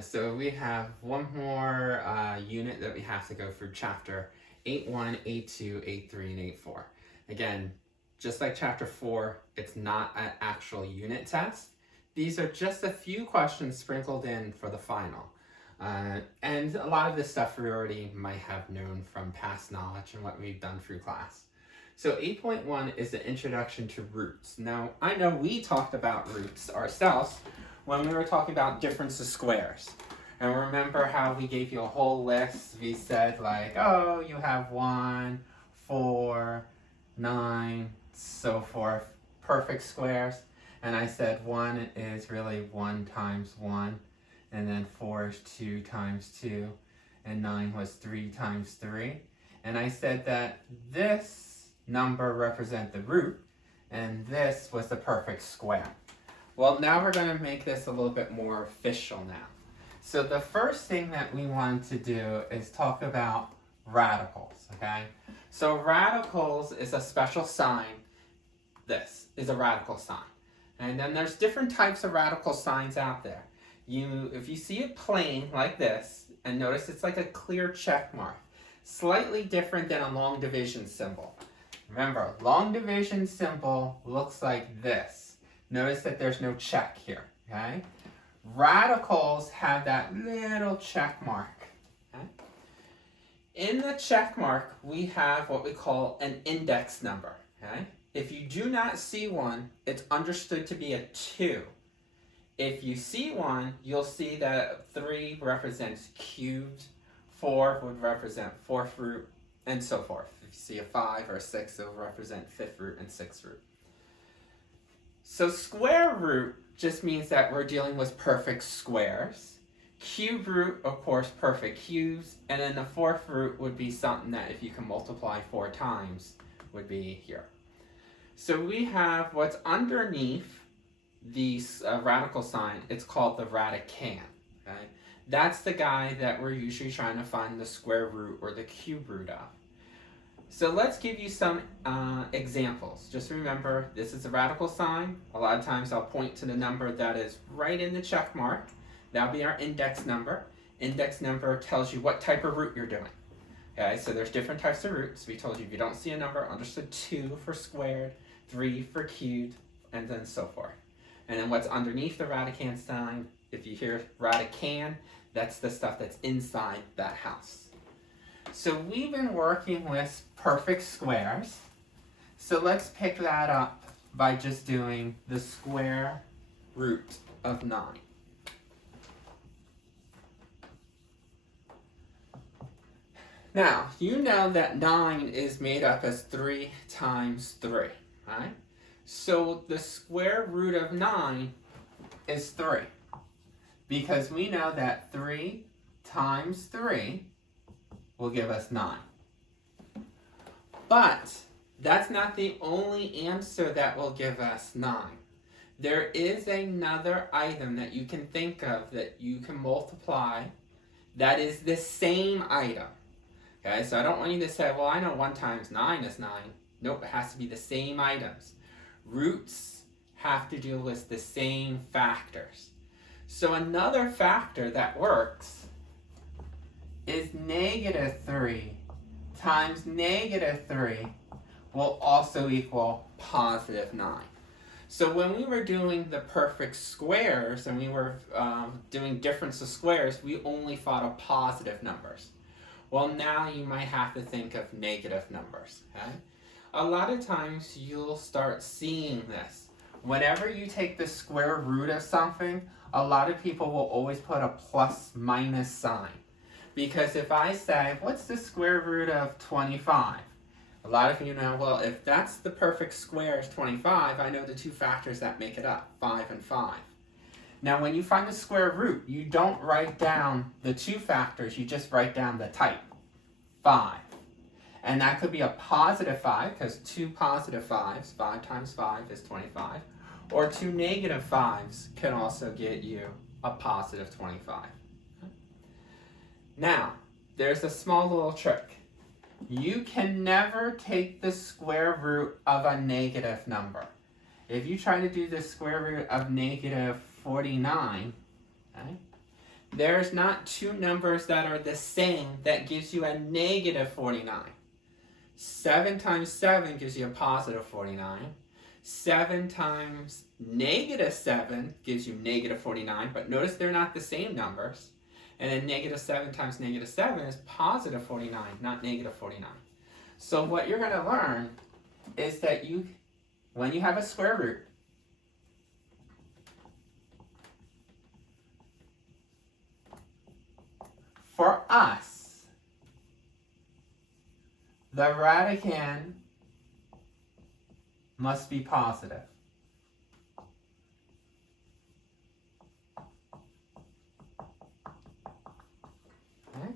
So we have one more unit that we have to go through, chapter 8.1, 8.2, 8.3, and 8.4. Again, just like chapter 4, it's not an actual unit test. These are just a few questions sprinkled in for the final. And a lot of this stuff we already might have known from past knowledge and what we've done through class. So 8.1 is the introduction to roots. Now, I know we talked about roots ourselves when we were talking about difference of squares. And remember how we gave you a whole list? We said like, oh, you have 1, 4, 9, so forth, perfect squares. And I said 1 is really 1 times 1, and then 4 is 2 times 2, and 9 was 3 times 3. And I said that this number represent the root, and this was the perfect square. Well, now we're going to make this a little bit more official now. So the first thing that we want to do is talk about radicals, okay? So radicals is a special sign. This is a radical sign. And then there's different types of radical signs out there. If you see it plain like this, and notice it's like a clear check mark, slightly different than a long division symbol. Remember, long division symbol looks like this. Notice that there's no check here, okay? Radicals have that little check mark, okay? In the check mark, we have what we call an index number, okay? If you do not see one, it's understood to be a 2. If you see one, you'll see that 3 represents cubed, 4 would represent 4th root, and so forth. If you see a 5 or a 6, it will represent 5th root and 6th root. So square root just means that we're dealing with perfect squares. Cube root, of course, perfect cubes. And then the 4th root would be something that if you can multiply 4 times would be here. So we have what's underneath the radical sign. It's called the radicand. Okay? That's the guy that we're usually trying to find the square root or the cube root of. So let's give you some examples. Just remember, this is a radical sign. A lot of times I'll point to the number that is right in the check mark. That'll be our index number. Index number tells you what type of root you're doing. Okay, so there's different types of roots. We told you if you don't see a number, understood 2 for squared, 3 for cubed, and then so forth. And then what's underneath the radicand sign, if you hear radicand, that's the stuff that's inside that house. So we've been working with perfect squares. So let's pick that up by just doing the square root of 9. Now, you know that 9 is made up as 3 times 3, right? So the square root of 9 is 3. Because we know that 3 times 3 will give us 9. But that's not the only answer that will give us 9. There is another item that you can think of that you can multiply that is the same item. Okay, so I don't want you to say, well, I know 1 times 9 is 9. Nope, it has to be the same items. Roots have to deal with the same factors. So another factor that works is -3 times -3 will also equal +9. So when we were doing the perfect squares and we were doing difference of squares, we only thought of positive numbers. Well, now you might have to think of negative numbers. Okay? A lot of times you'll start seeing this. Whenever you take the square root of something, a lot of people will always put a plus-minus sign. Because if I say, what's the square root of 25? A lot of you know, well, if that's the perfect square is 25, I know the 2 factors that make it up, 5 and 5. Now, when you find the square root, you don't write down the 2 factors, you just write down the type, 5. And that could be a positive 5, because 2 positive 5s, 5 times 5 is 25. Or 2 negative 5s can also get you a positive 25. Now, there's a small little trick. You can never take the square root of a negative number. If you try to do the square root of -49, okay, there's not two numbers that are the same that gives you a negative 49. 7 times 7 gives you a positive 49. 7 times negative 7 gives you negative 49, but notice they're not the same numbers. And then negative 7 times negative 7 is positive 49, not negative 49. So what you're going to learn is that when you have a square root, for us, the radicand must be positive. Okay.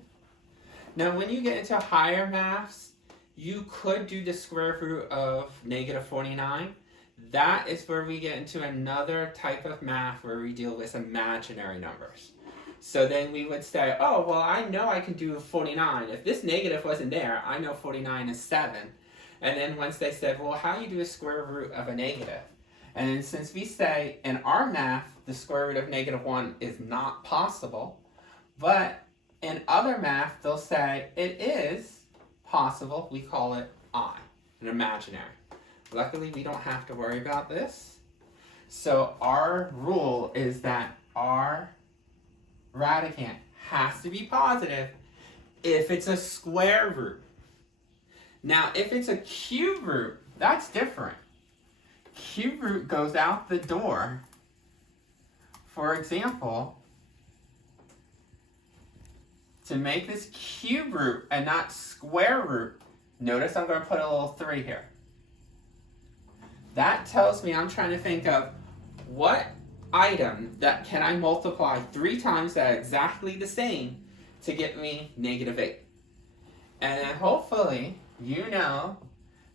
Now when you get into higher maths, you could do the square root of negative 49. That is where we get into another type of math where we deal with imaginary numbers. So then we would say, oh, well, I know I can do 49. If this negative wasn't there, I know 49 is 7. And then once they said, well, how do you do a square root of a negative? And then since we say in our math, the square root of negative 1 is not possible, but in other math, they'll say it is possible. We call it I, an imaginary. Luckily, we don't have to worry about this. So our rule is that our radicand has to be positive if it's a square root. Now, if it's a cube root, that's different. Cube root goes out the door. For example, to make this cube root and not square root, notice I'm going to put a little 3 here. That tells me I'm trying to think of what item that can I multiply 3 times that are exactly the same to get me negative 8. And then hopefully you know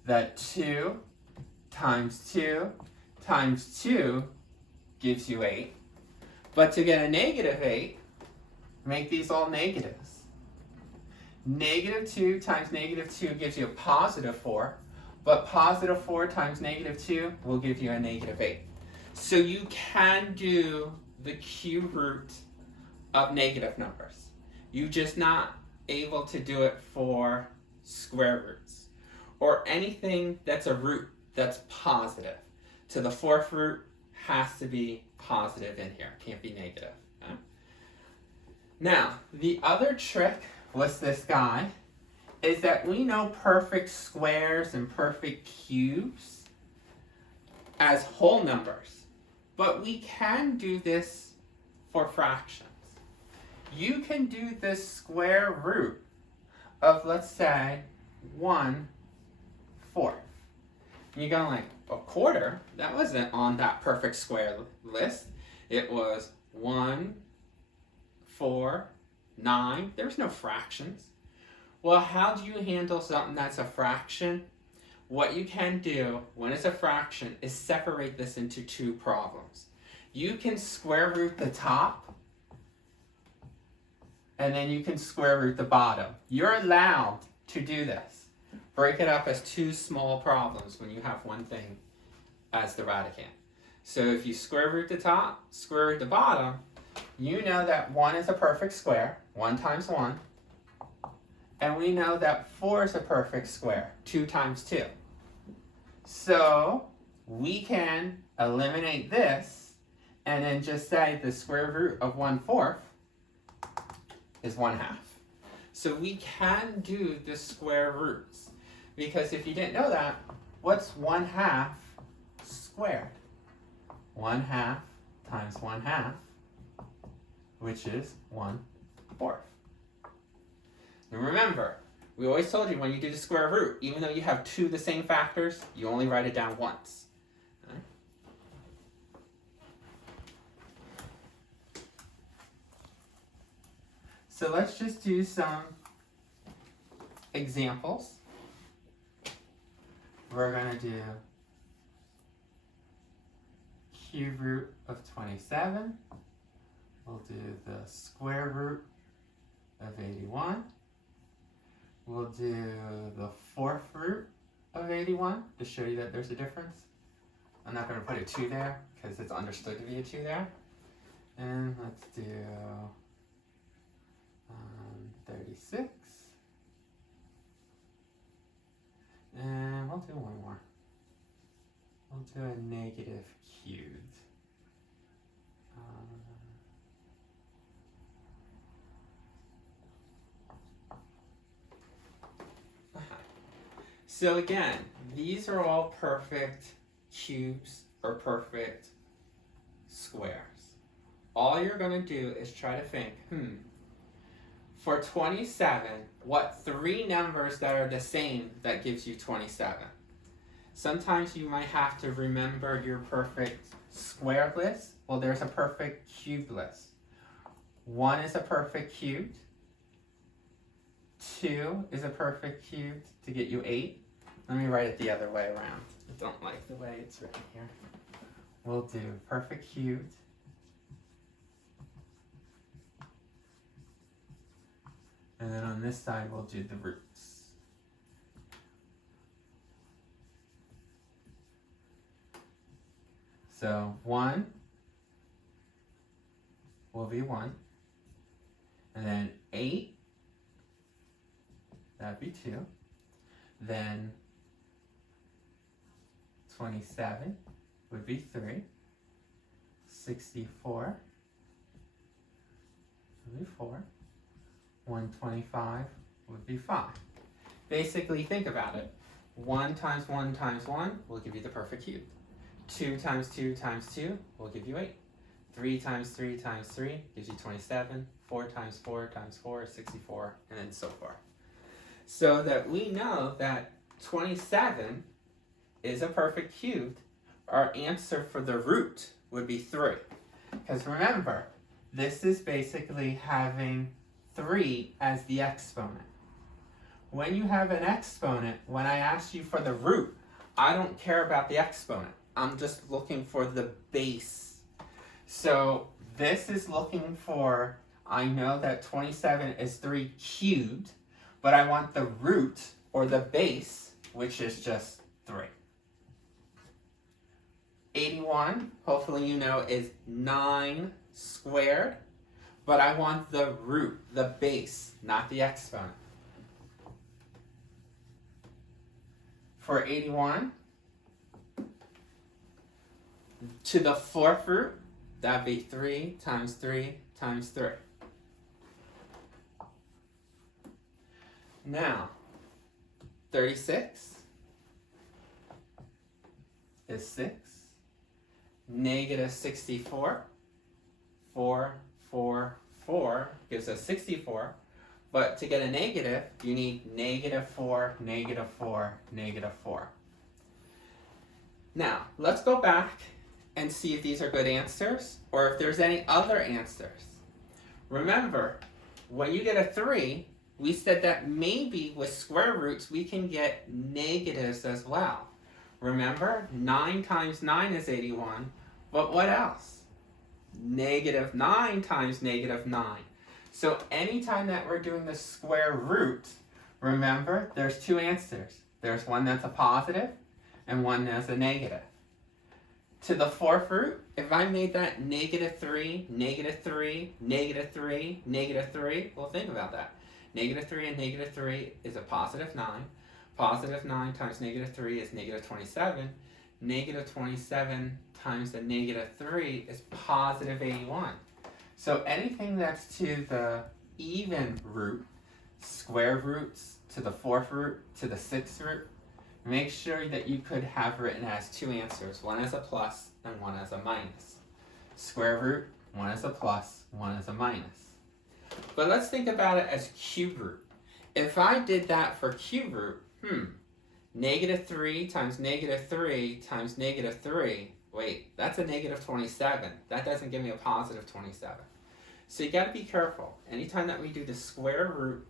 that 2 times 2 times 2 gives you 8. But to get a negative 8, make these all negatives. Negative 2 times negative 2 gives you a positive 4. But positive 4 times negative 2 will give you a negative 8. So you can do the cube root of negative numbers. You're just not able to do it for square roots. Or anything that's a root that's positive. So the 4th root has to be positive in here. Can't be negative. Okay? Now, the other trick with this guy is that we know perfect squares and perfect cubes as whole numbers, but we can do this for fractions. You can do the square root of, let's say, 1/4. And you're going like, a quarter? That wasn't on that perfect square list. It was 1, 4, 9. There's no fractions. Well, how do you handle something that's a fraction? What you can do when it's a fraction is separate this into 2 problems. You can square root the top, and then you can square root the bottom. You're allowed to do this. Break it up as 2 small problems when you have one thing as the radicand. So if you square root the top, square root the bottom, you know that 1 is a perfect square, 1 times 1. And we know that 4 is a perfect square, 2 times 2. So we can eliminate this and then just say the square root of 1/4 is 1/2. So we can do the square roots. Because if you didn't know that, what's 1/2 squared? 1/2 times 1/2, which is 1/4. And remember, we always told you when you do the square root, even though you have 2 of the same factors, you only write it down once. Okay? So let's just do some examples. We're going to do cube root of 27. We'll do the square root of 81. We'll do the 4th root of 81 to show you that there's a difference. I'm not going to put a 2 there because it's understood to be a 2 there. And let's do do a negative cubed. So again, these are all perfect cubes or perfect squares. All you're going to do is try to think, for 27, what three numbers that are the same that gives you 27? Sometimes you might have to remember your perfect square list. Well, there's a perfect cube list. 1 is a perfect cubed. 2 is a perfect cubed to get you 8. Let me write it the other way around. I don't like the way it's written here. We'll do perfect cubed. And then on this side, we'll do the roots. So 1 will be 1. And then 8, that'd be 2. Then 27 would be 3. 64 would be 4. 125 would be 5. Basically, think about it. 1 times 1 times 1 will give you the perfect cube. 2 times 2 times 2 will give you 8. 3 times 3 times 3 gives you 27. 4 times 4 times 4 is 64, and then so forth. So that we know that 27 is a perfect cube, our answer for the root would be 3. Because remember, this is basically having 3 as the exponent. When you have an exponent, when I ask you for the root, I don't care about the exponent. I'm just looking for the base. So this is looking for, I know that 27 is 3 cubed, but I want the root or the base, which is just 3. 81, hopefully you know, is 9 squared, but I want the root, the base, not the exponent. For 81, to the 4th root, that'd be 3 times 3 times 3. Now, 36 is 6. Negative 64, 4, 4, 4 gives us 64. But to get a negative, you need negative 4, negative 4, negative 4. Now, let's go back and see if these are good answers or if there's any other answers. Remember, when you get a 3, we said that maybe with square roots we can get negatives as well. Remember, 9 times 9 is 81, but what else? Negative 9 times negative 9. So anytime that we're doing the square root, remember, there's 2 answers. There's one that's a positive and one that's a negative. To the 4th root, if I made that negative 3, negative 3, negative 3, negative 3, well, think about that. Negative 3 and negative 3 is a positive 9. Positive 9 times negative 3 is negative 27. Negative 27 times the negative 3 is positive 81. So anything that's to the even root, square roots, to the 4th root, to the 6th root, make sure that you could have written as 2 answers, one as a plus and one as a minus. Square root, one as a plus, one as a minus. But let's think about it as cube root. If I did that for cube root, negative 3 times negative 3 times negative 3, wait, that's a negative 27. That doesn't give me a positive 27. So you got to be careful. Anytime that we do the square root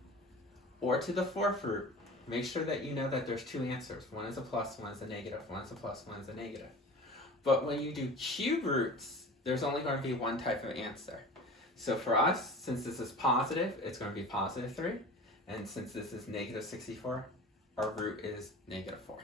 or to the 4th root, make sure that you know that there's 2 answers. One is a plus, one is a negative, one is a plus, one is a negative. But when you do cube roots, there's only going to be one type of answer. So for us, since this is positive, it's going to be positive 3. And since this is negative 64, our root is negative 4.